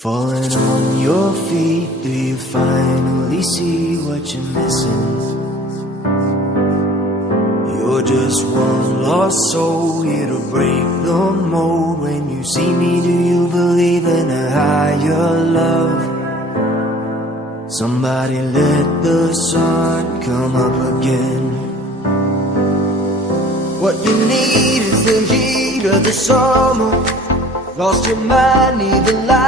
Falling on your feet, do you finally see what you're missing? You're just one lost soul here to break the mold. When you see me, do you believe in a higher love? Somebody let the sun come up again. What you need is the heat of the summer. Lost your mind, need the light